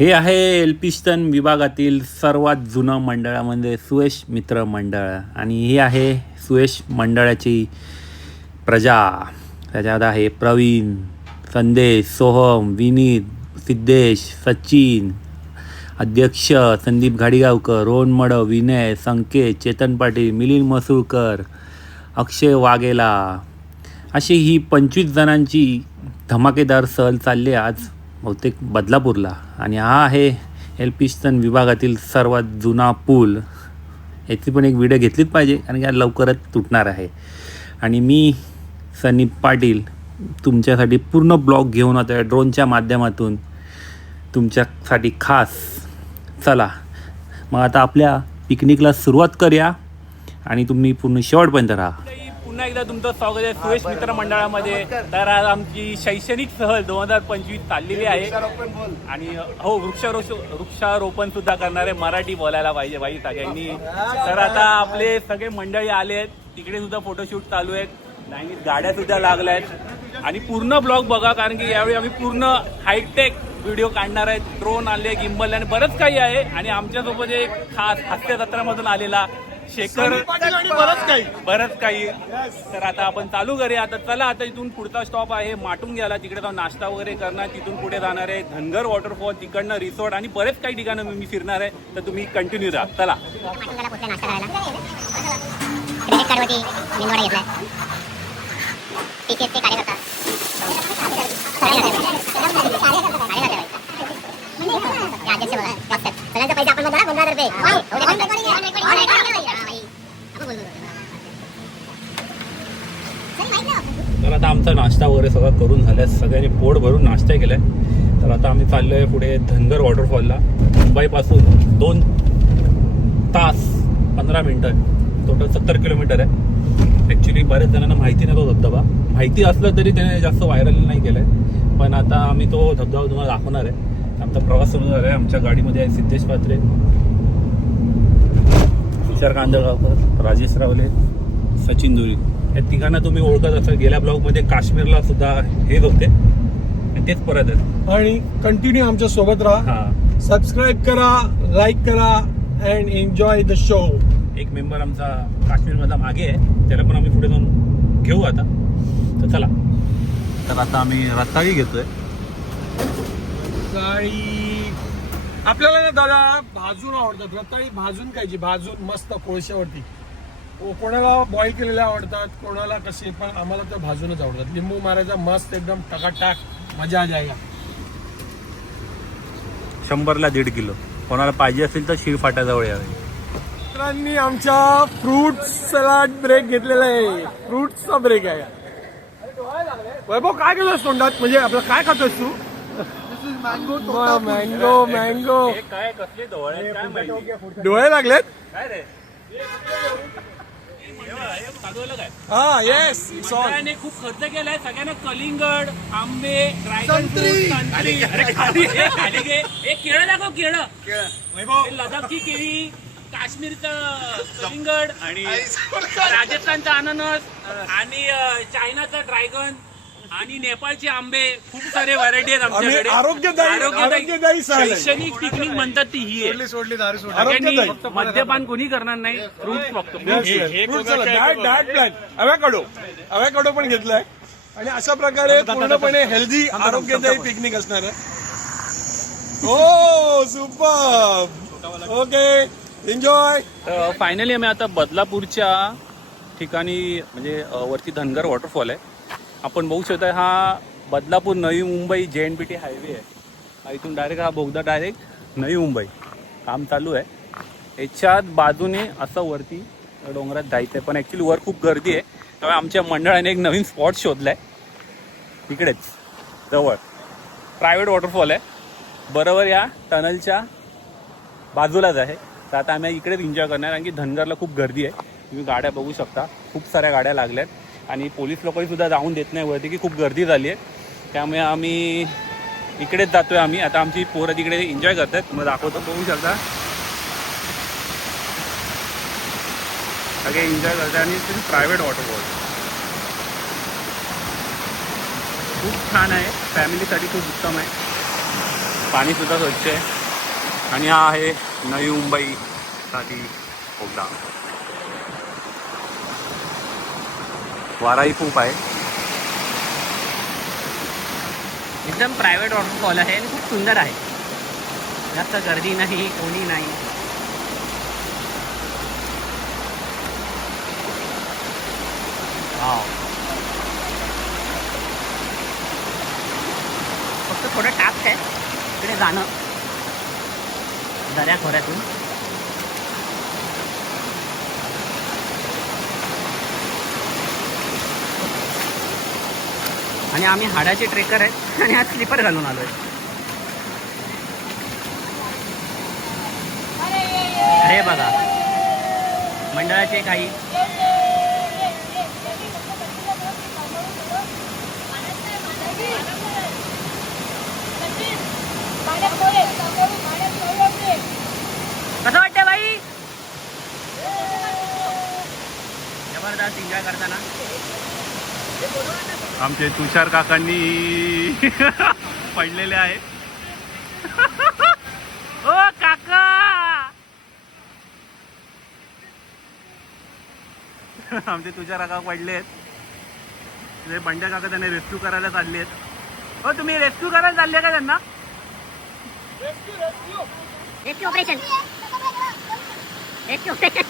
हे आहे एल्फिन्स्टन विभागातील सर्वात जुनं मंडळामध्ये सुयश मित्र मंडळ आणि ही आहे सुयश मंडळाची प्रजा. त्याच्यात आहे प्रवीण, संदेश, सोहम, विनीत, सिद्धेश, सचिन, अध्यक्ष संदीप घाडीगावकर, रोहन मड, विनय, संकेत, चेतन पाटील, मिलिंद मसूळकर, अक्षय वाघेला अशी ही 25 जणांची धमाकेदार सहल चालली आज बहुतेक बदलापूरला. आणि हा आहे एल्फिन्स्टन विभागातील सर्वात जुना पूल. याची पण एक व्हिडिओ घेतलीच पाहिजे कारण की लवकरच तुटणार आहे. आणि मी संदीप पाटील तुमच्यासाठी पूर्ण ब्लॉग घेऊन येतो आहे ड्रोनच्या माध्यमातून तुमच्यासाठी खास. चला मग आता आपल्या पिकनिकला सुरुवात करूया आणि तुम्ही पूर्ण शेवटपर्यंत राहा. पुन्हा एकदा तुमचं स्वागत आहे सुयश मित्र मंडळामध्ये. तर आज आमची शैक्षणिक सहल 2025 चाललेली आहे आणि हो वृक्षारोपण सुद्धा करणारे मराठी बोलायला पाहिजे बाई सगळ्यांनी. तर आता आपले सगळे मंडळी आले आहेत, तिकडे सुद्धा फोटोशूट चालू आहेत, नाही गाड्या सुद्धा लागल्या आहेत आणि पूर्ण ब्लॉग बघा कारण की यावेळी आम्ही पूर्ण हायटेक व्हिडिओ काढणार आहेत. ड्रोन आले, गिम्बल आणि बरंच काही आहे. आणि आमच्यासोबत एक खास हास्य जत्रामधून आलेला शेखर बरंच काही. तर आता आपण चालू करूया. आता चला, आता इथून पुढचा स्टॉप आहे माटुंग्याला, तिकडे जाऊन नाश्ता वगैरे करणार. तिथून पुढे जाणार आहे धनगर वॉटरफॉल, तिकडनं रिसॉर्ट आणि बरेच काही ठिकाणं मी फिरणार आहे. तर तुम्ही कंटिन्यू राहा. चला तर आता आमचा नाश्ता वगैरे सगळं करून झालाय, सगळ्यांनी पोट भरून नाश्ता केलाय. तर आता आम्ही चाललोय पुढे धनगर वॉटरफॉलला. मुंबईपासून 2 तास 15 मिनिटं, टोटल 70 किलोमीटर आहे. ॲक्च्युली बऱ्याच जणांना माहिती नाही तो धबधबा. माहिती असलं तरी त्याने जास्त व्हायरल नाही केलं आहे, पण आता आम्ही तो धबधबा तुम्हाला दाखवणार आहे. आमचा प्रवास सुरू झाला आहे. आमच्या गाडीमध्ये आहे सिद्धेश पात्रे, तुषार कांदळगावकर, राजेश रावले, सचिन दुरी. या तिघांना तुम्ही ओळखत असाल. गेल्या ब्लॉगमध्ये काश्मीरला सुद्धा हेच होते आणि तेच परत आहेत. आणि कंटिन्यू आमच्या सोबत राहा. हां, सबस्क्राईब करा, लाईक करा अँड एन्जॉय द शो. एक मेंबर आमचा काश्मीरमधला मागे आहे, त्याला पण आम्ही पुढे जाऊन घेऊ आता. तर चला, तर आता आम्ही रताळी घेतोय. रताळी आपल्याला ना दादा भाजून आवडतात. रताळी भाजून खायची, भाजून मस्त कोळशावरती. कोणाला बॉईल केलेल्या आवडतात, कोणाला कसे, पण आम्हाला तर भाजूनच आवडतात. लिंबू मारायचा मस्त एकदम टकाटक, मजा आ जाएगा. 100ला 1.5 किलो. कोणाला पाहिजे असेल तर शिरफाट्याजवळ यावे. मित्रांनी आमच्या फ्रूट सलाड ब्रेक घेतलेला आहे. फ्रूटचा ब्रेक आहे. वैभव काय केलंस तोंडात, म्हणजे आपलं काय खातोस तू? मँगो मँगो काय कसले डोळे काय माहिती? डोळे लागलेत काय रे हा. येस, मंडळाने खूप खर्च केलाय. सगळ्यांना कलिंगड, आंबे, ड्रॅगन फ्रूट, संत्री, केळं दाखव. केळं, लडाखची केळी, काश्मीरचं कलिंगड आणि राजस्थानचा अननस आणि चायनाचा ड्रॅगन आणि नेपाळचे आंबे. खूप सारे व्हरायटी आहेत आमच्याकडे. आरोग्यदायी शैक्षणिक पिकनिक म्हणतात ती ही आहे. सगळ्यांनी मद्यपान कोणी करणार नाही, फ्रुट्स फक्त. अवॅकाडो पण घेतलाय आणि अशा प्रकारे पूर्णपणे हेल्दी आरोग्यदायी पिकनिक असणार आहे. हो, सुपर. Okay, enjoy. फायनली आम्ही आता बदलापूरच्या ठिकाणी, म्हणजे वरती धनगर वॉटरफॉल आहे. आपण बघू शकता, हा बदलापूर नवी मुंबई JNPT हायवे आहे. इथून डायरेक्ट हा बोगदा डायरेक्ट नवी मुंबई काम चालू आहे. याच्यात बाजूने असं वरती डोंगरात जायचं आहे, पण ॲक्च्युली वर खूप गर्दी आहे. त्यामुळे आमच्या मंडळाने एक नवीन स्पॉट शोधला आहे इकडेच जवळ. प्रायव्हेट वॉटरफॉल आहे, बरोबर या टनलच्या बाजूलाच आहे. तर आता आम्ही इकडेच एन्जॉय करणार कारण की धनगरला खूप गर्दी आहे. तुम्ही गाड्या बघू शकता, खूप साऱ्या गाड्या लागल्यात आणि पोलीस लोकही सुद्धा जाऊन देत नाही वरती की खूप गर्दी झाली आहे. त्यामुळे आम्ही इकडेच जातोय. आम्ही आता आमची पोरं तिकडे एन्जॉय करतात. मग दाखवतो, बघू शकता सगळे एन्जॉय करतात. आणि प्रायव्हेट वॉटरफॉल खूप छान आहे, फॅमिलीसाठी खूप उत्तम आहे. पाणीसुद्धा स्वच्छ आहे. आणि हा आहे नवी मुंबईसाठी बोगदा. वाराही खूप आहे. एकदम प्रायव्हेट वॉटरफॉल आहे आणि खूप सुंदर आहे. जास्त गर्दी नाही, कोणी नाही. वाव. फक्त थोडं टास्क आहे इकडे जाणं दऱ्या खोऱ्यातून. आणि आम्ही हाडाचे ट्रेकर आहेत आणि आज स्लीपर घालून आलोय. हे बघा मंडळाचे काही कसं वाटतं बाई? जबरदस्त एन्जॉय करताना. आमचे तुषार काकांनी पडलेले आहे. ओ काका आमचे तुषार काका पडले आहेत. ते बंड्या काका त्यांना रेस्क्यू करायला चालले आहेत. हो तुम्ही रेस्क्यू करायला चालले का त्यांना? Rescue operation. Rescue operation.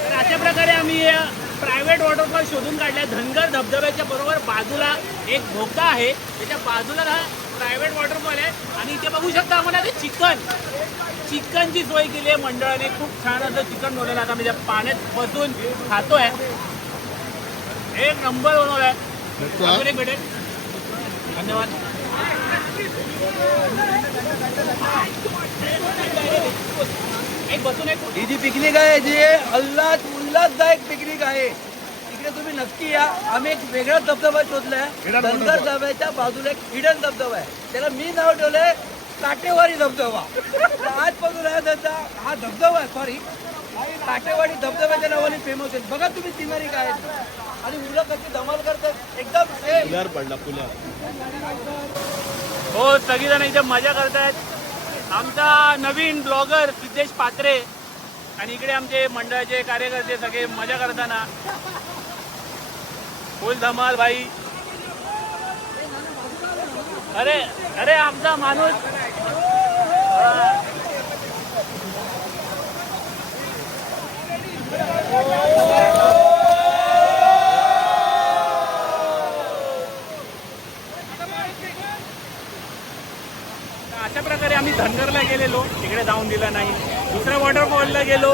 तर अशा प्रकारे आम्ही प्रायव्हेट वॉटरफॉल शोधून काढलाय. धनगर धबधब्याच्या बरोबर बाजूला एक बोगदा आहे, त्याच्या बाजूला हा प्रायव्हेट वॉटरफॉल आहे. आणि इथे बघू शकता आम्हाला ते चिकनची सोय केली आहे मंडळाने. खूप छान असं चिकन बनवलं. आता म्हणजे पाण्यात बसून खातोय. एक नंबर बनवलाय. अजून एक भेटेल. धन्यवाद. एक बसून एक ही जी पिकनिक आहे जी उल्हासदायक पिकनिक आहे. इकडे तुम्ही नक्की या. आम्ही एक वेगळा धबधबा शोधलाय. धनगर धबधब्याच्या बाजूला एक हिडन धबधबा आहे. त्याला मी नाव ठेवलंय काटेवाडी धबधबा. आजपासून हा धबधबा आहे, सॉरी काटेवाडी धबधब्याच्या नावाने फेमस आहे. बघा तुम्ही सिनरी काय आहे. आणि मुलं कशी धमाल करतात एकदम सेम. पडला पुल्या. हो सगळीजण इथे मजा करतायत. आमचा नवीन ब्लॉगर सिद्धेश पात्रे आणि इकडे आमचे मंडळाचे कार्यकर्ते सगळे मजा करताना. फुल धमाल भाई. अरे अरे आमचा माणूस अशा प्रकारे आम्ही धनगरला गेलेलो. तिकडे जाऊन दिलं नाही. दुसऱ्या वॉटरफॉलला गेलो.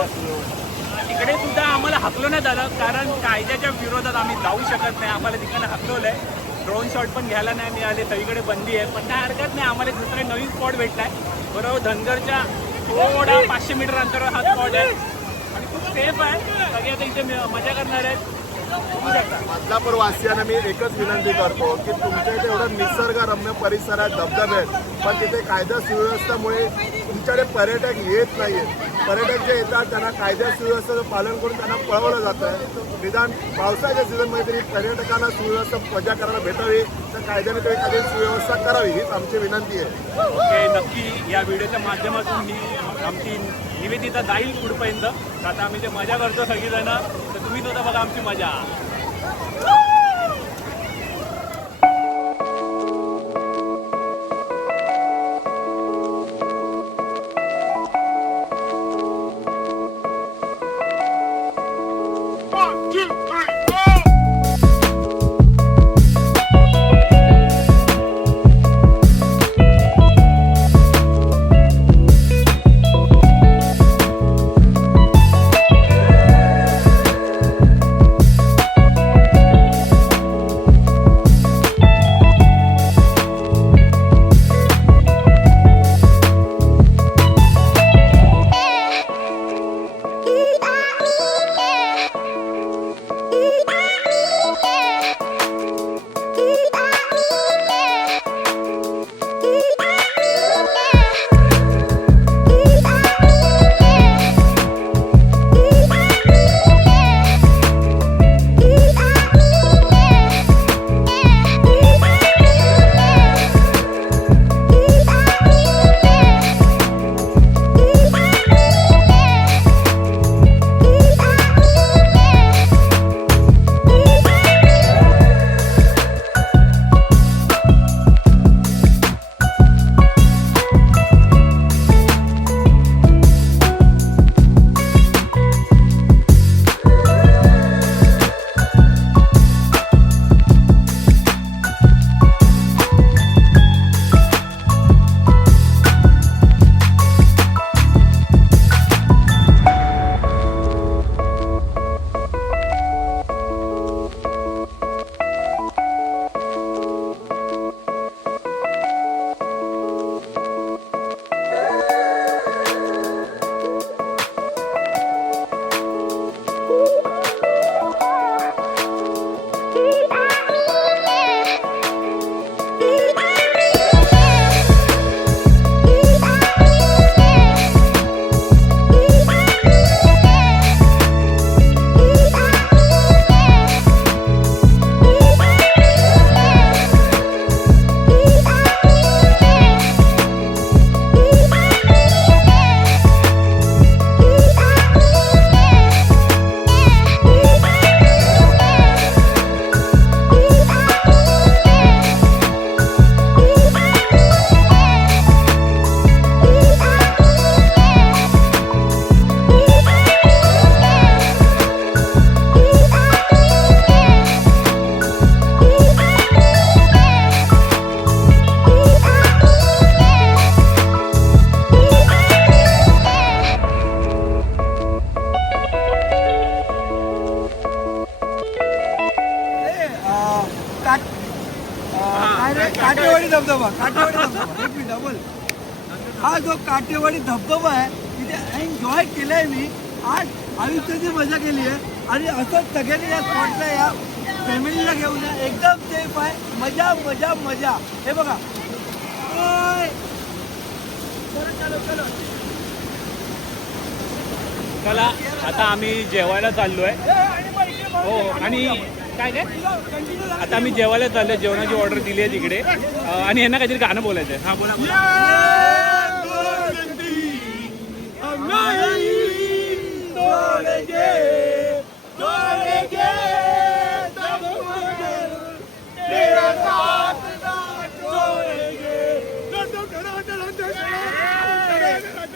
तिकडे सुद्धा आम्हाला हकलवण्यात आलं, कारण कायद्याच्या विरोधात आम्ही जाऊ शकत नाही. आम्हाला तिकडे हकलवलं आहे. ड्रोन शॉट पण घ्यायला नाही मिळाले. सगळीकडे बंदी आहे. पण काय हरकत नाही. आम्हाला दुसरे नवीन स्पॉट भेटला आहे. बरोबर धनगरच्या थोडा 500 मीटर अंतरावर हा स्पॉट आहे. आणि खूप सेफ आहे. सगळे आता इथे मजा करणार आहेत. बदलापूर वासियांना मी एकच विनंती करतो की तुमच्या इथे एवढं निसर्गरम्य परिसर आहे, धबधबे आहेत, पण तिथे कायदा सुव्यवस्थेमुळे तुमच्याकडे पर्यटक येत नाहीयेत. पर्यटक जे येतात त्यांना कायदा सुव्यवस्थेचं पालन करून त्यांना पळवलं जातं आहे. निदान पावसाच्या सीझनमध्ये तरी पर्यटकांना सुव्यवस्था मजा करायला भेटावी, तर कायद्याने तरी एखादी सुव्यवस्था करावी हीच आमची विनंती आहे. ओके, नक्की या व्हिडिओच्या माध्यमातून ही आमची निवेदिता जाईल पुढपर्यंत. आता आम्ही ते मजा करतो सगळीजण. तर तुम्ही सुद्धा बघा आमची मजा. धबधबा काटेवाडी धबधबा एक मिनिट बोल. हा जो काटेवाडी धबधबा आहे तिथे एन्जॉय केलाय मी. आज आयुष्याची मजा केली आहे आणि असंच सगळ्यांनी या स्पॉटला या फॅमिलीला घेऊन या. एकदम सेफ आहे. मजा मजा मजा. हे बघा ओय. चलो चलो चलो. चला आता आम्ही जेवायला चाललोय. हो आणि काय काय आता आम्ही जेवायला चाललोय. जेवणाची ऑर्डर दिली आहे तिकडे आणि यांना काहीतरी गाणं बोलायचं आहे. हा बोला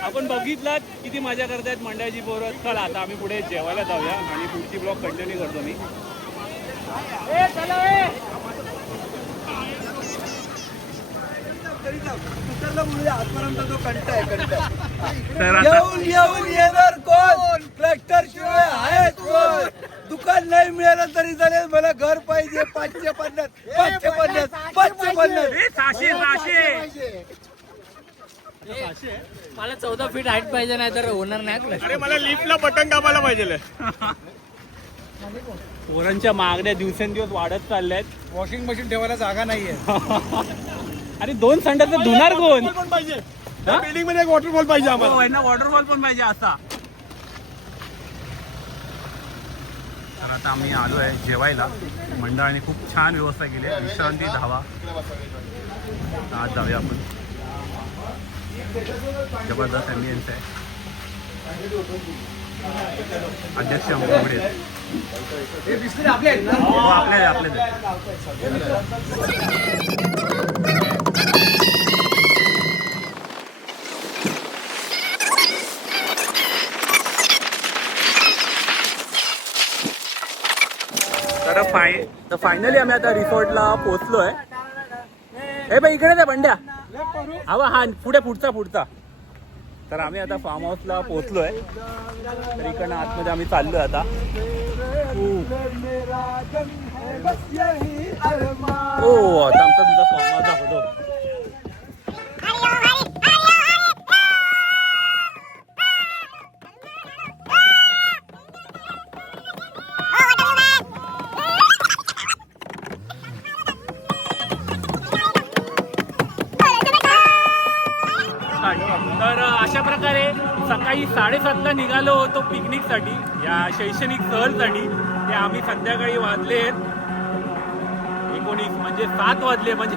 आपण बघितलं किती मजा करतायत मंडळाची पोरं. चला आता आम्ही पुढे जेवायला जाऊया आणि पुढची ब्लॉग कंटिन्यू करतो मी. आजपर्यंत जो कंट आहे कंट तर आता येऊन येऊन येणार कोण. क्लस्टर शिवाय आहे कोण. दुकान नाही मिळालं तरी चालेल. मला घर पाहिजे. 550 550 550. मला 14 फीट हाईट पाहिजे नाही तर होणार नाही. अरे मला लिफ्टला बटन दाबायला पाहिजे. पोरांच्या मागण्या दिवसेंदिवस वाढत चालल्यात. वॉशिंग मशीन ठेवायला जागा नाहीये. आणि 2 संडासं धुणार कोण. पण पाहिजे बिल्डिंग मध्ये एक वॉटरफॉल पाहिजे आम्हाला. यांना वॉटरफॉल पण पाहिजे असा. तर आता आम्ही आलो आहे जेवायला. मंडळाने खूप छान व्यवस्था केली आहे. विश्रांती धावा. आज जाऊया आपण. जबरदस्त ॲम्बियन्स आहे. अध्यक्ष आमच्याकडे आपले तर फायनली आम्ही आता रिसॉर्टला पोहोचलोय. हे बाई इकडे त्या बंड्या. हा पुढचा. तर आम्ही आता फार्म हाऊसला पोहोचलोय. तर इकडनं आतमध्ये आम्ही चाललोय आता. हो आता आमचा तुमचा फार्म हाऊस दाखवतो. तर अशा प्रकारे सकाळी 7:30ला निघालो होतो पिकनिकसाठी, या शैक्षणिक सहलसाठी. ते आम्ही संध्याकाळी वाजले 19 म्हणजे 7 वाजले. म्हणजे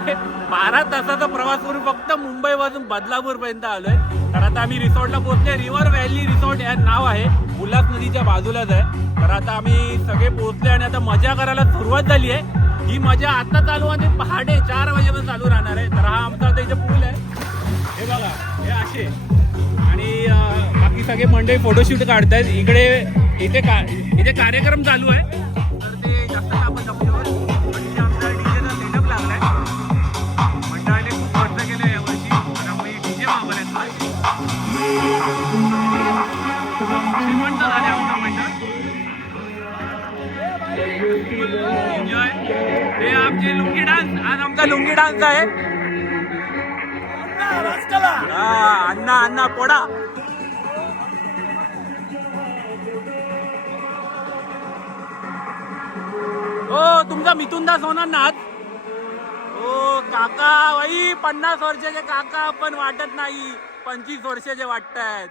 12 तासाचा प्रवास करून फक्त मुंबईपासून बदलापूर पर्यंत आलोय. तर आता आम्ही रिसॉर्टला पोहोचले. रिव्हर व्हॅली रिसॉर्ट या नाव आहे. उल्हास नदीच्या बाजूलाच आहे. तर आता आम्ही सगळे पोहोचले आणि आता मजा करायला सुरुवात झाली आहे. ही मजा आता चालू आणि पहाटे 4 वाजेपर्यंत चालू राहणार आहे. तर हा आमचा आता इथे पूल आहे. हे बघा हे असे. आणि बाकी सगळे मंडळी फोटोशूट काढतायत. इथे कार्यक्रम चालू आहे. तर ते जास्त आपण दाखवतो. आणि आमचा डीजेचा सेटअप लागलाय. मंडळाने खूप खर्च केला यावर्षी. त्यामुळे डीजे मागवल्यात. श्रीमंत झाले आमचं मंडळ. एन्जॉय. हे आमचे लुंगी डान्स. आज आमचा लुंगी डान्स आहे. अण्णा पोडा. हो तुमचा मिथुनदास होणार ना आज. हो काका बाई 50 वर्षाचे काका पण वाटत नाही. 25 वर्षाचे वाटतायत.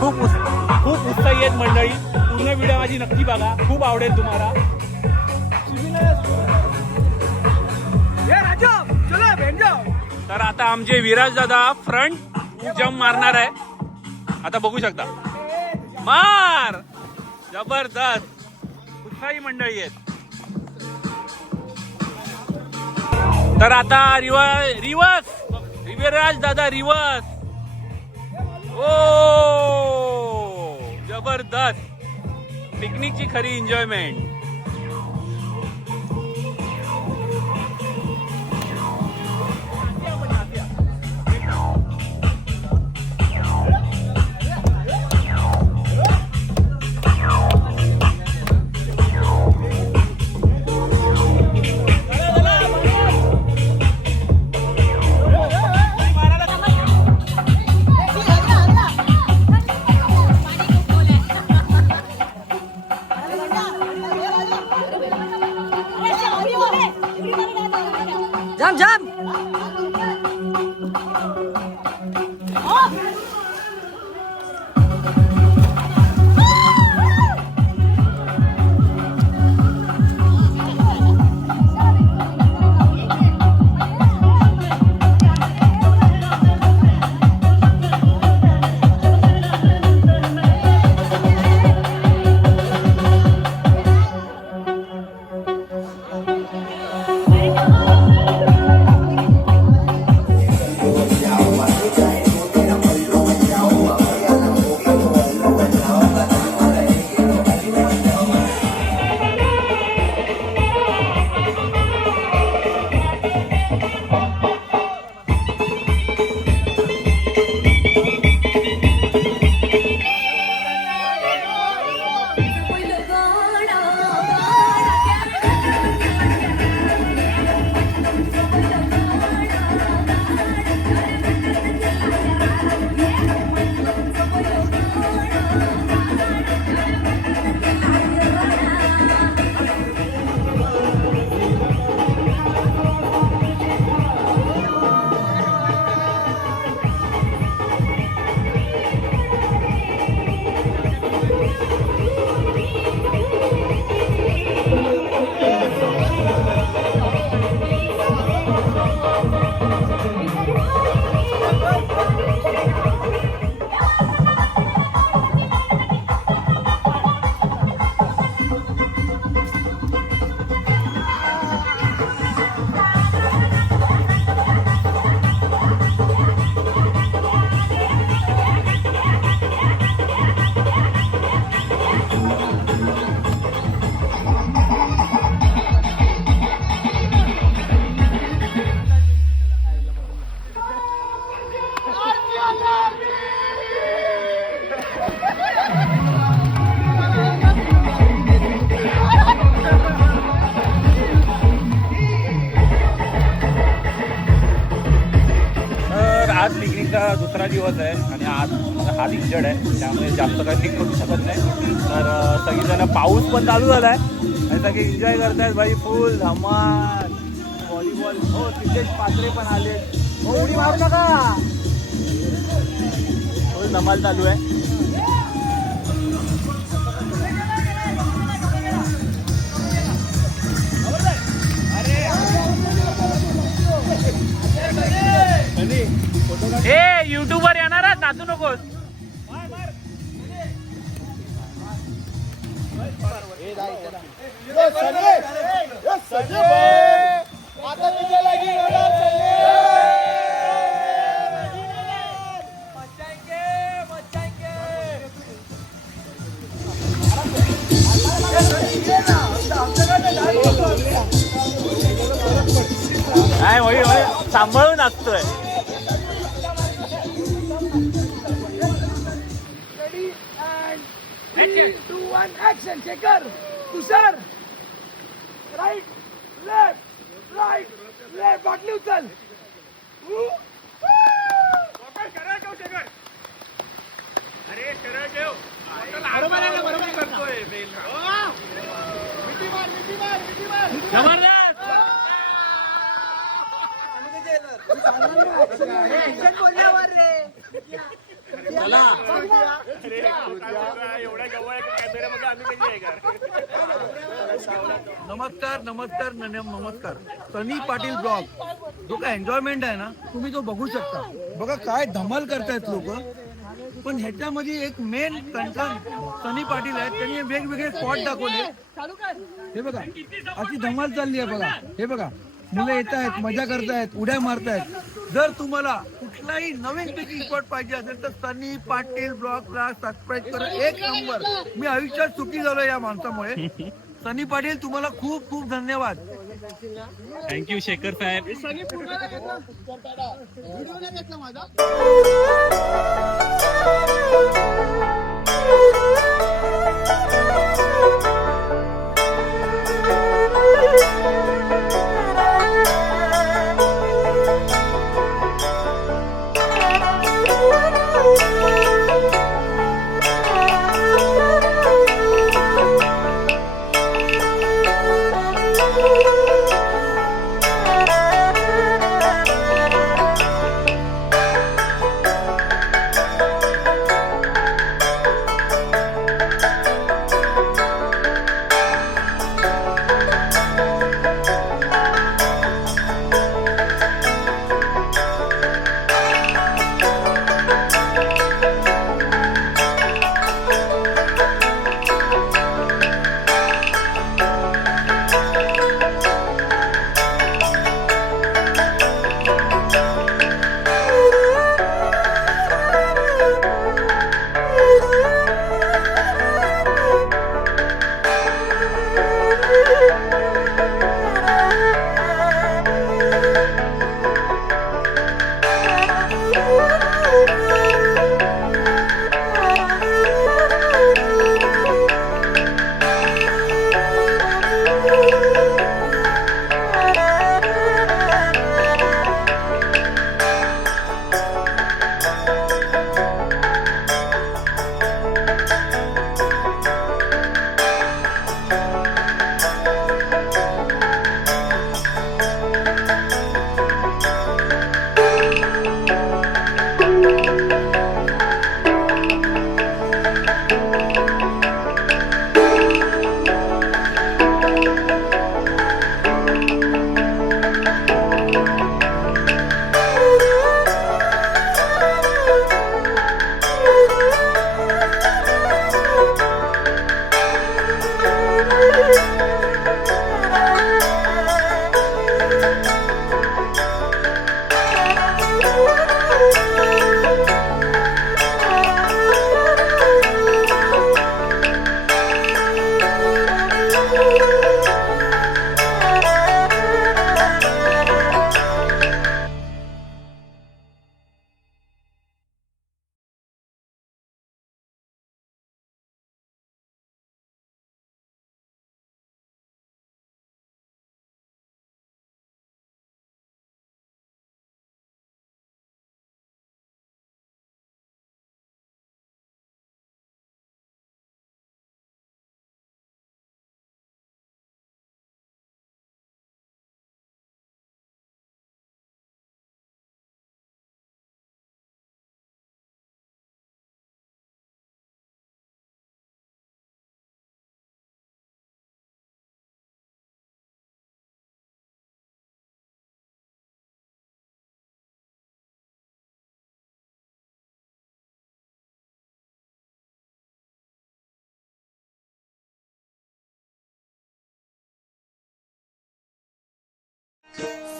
खूप उत्साही आहेत मंडळी. पूर्ण व्हिडिओ माझी नक्की बघा. खूप आवडेल तुम्हाला. तर आता आमचे विराज दादा फ्रंट जम्प मारणार आहे. आता बघू शकता. मार. जबरदस्त उत्साही मंडळी आहेत. तर आता रिवर्स विराज दादा रिवर्स. ओ जबरदस्त. पिकनिकची खरी एन्जॉयमेंट. जाम जाम आज पिकनिकचा दुसरा दिवस आहे आणि आज माझा हात इंजर्ड आहे, त्यामुळे जास्त काही पिक करू शकत नाही. तर सगळीजण पाऊस पण चालू झाला आहे आणि सगळे एन्जॉय करतायत भाई, फुल धमाल व्हॉलीबॉल. हो सिद्धेश पात्रे पण आले. हो उडी मारू नका, फुल धमाल चालू आहे. हे युट्यूबवर येणार आहेत, नाचू नकोस. काय होई होई सांभाळून नाचतोय. ऍक्शन शेखर तुषार राईट लेफ्ट बाटली उचल. अरे सरळ ठेव, बरोबर करतोय. एवढ्या जवळ कॅमेऱ्यामध्ये आम्ही कधी आहे का? नमस्कार. सनी पाटील ब्लॉग जो काय एन्जॉयमेंट आहे ना, तुम्ही तो बघू शकता. बघा काय धमाल करतायत लोक. पण ह्याच्यामध्ये एक मेन कंटन सनी पाटील आहेत, त्यांनी वेगवेगळे स्पॉट दाखवले. हे बघा अशी धमाल चालली आहे बघा. हे बघा मुलं येत आहेत, मजा करतायत, उड्या मारतायत. जर तुम्हाला कुठलाही नवीन पिकनिक स्पॉट पाहिजे असेल तर सनी पाटील ब्लॉगला सबस्क्राईब करा. एक नंबर. मी आयुष्यात सुखी झालो या माणसामुळे. सनी पाटील तुम्हाला खूप खूप धन्यवाद. थँक्यू शेखर साहेब.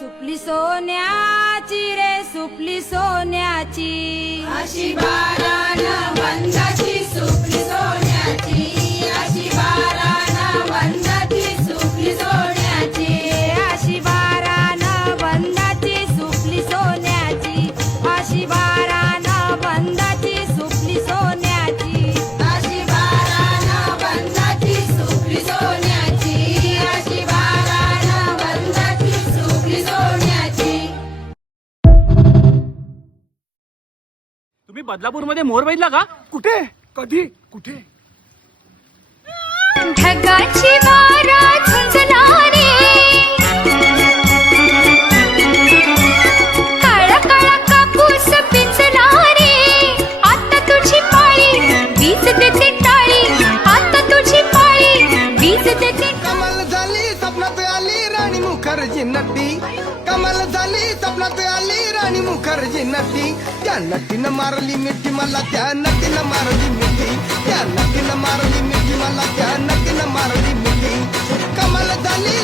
सुपली सोन्याची रे सुपली सोन्याची अशी बारान वंदाची सुपली सोन्याची अशी बारान वंदाची सुपली सोन्याची अशी बारान वंदाची सुपली सोन्याची अशी बारान वंदाची सुपली सोन्याची अशी बारान वंदाची सुपली सोन्याची अशी बारान वंदाची सुपली सोन्याची. तुम्ही बदलापूरमध्ये मोर बघितला का? कुठे कधी कुठे ढगाची वारा झुंजला रे काळा काळा कापूस पिंजला रे आता तुझी पाळी वीज देते टाळी आता तुझी पाळी वीज देते. कमाल झाली स्वप्नात आली राणी मुखर्जी नटी कमाल झाली स्वप्नात आली राणी मुखर्जी नटी त्या नटीनं मारली मिठी मला त्या नटीनं मारली मिठी त्या नटीनं मारली मिठी मला त्या नटीनं मारली मिठी कमाल झाली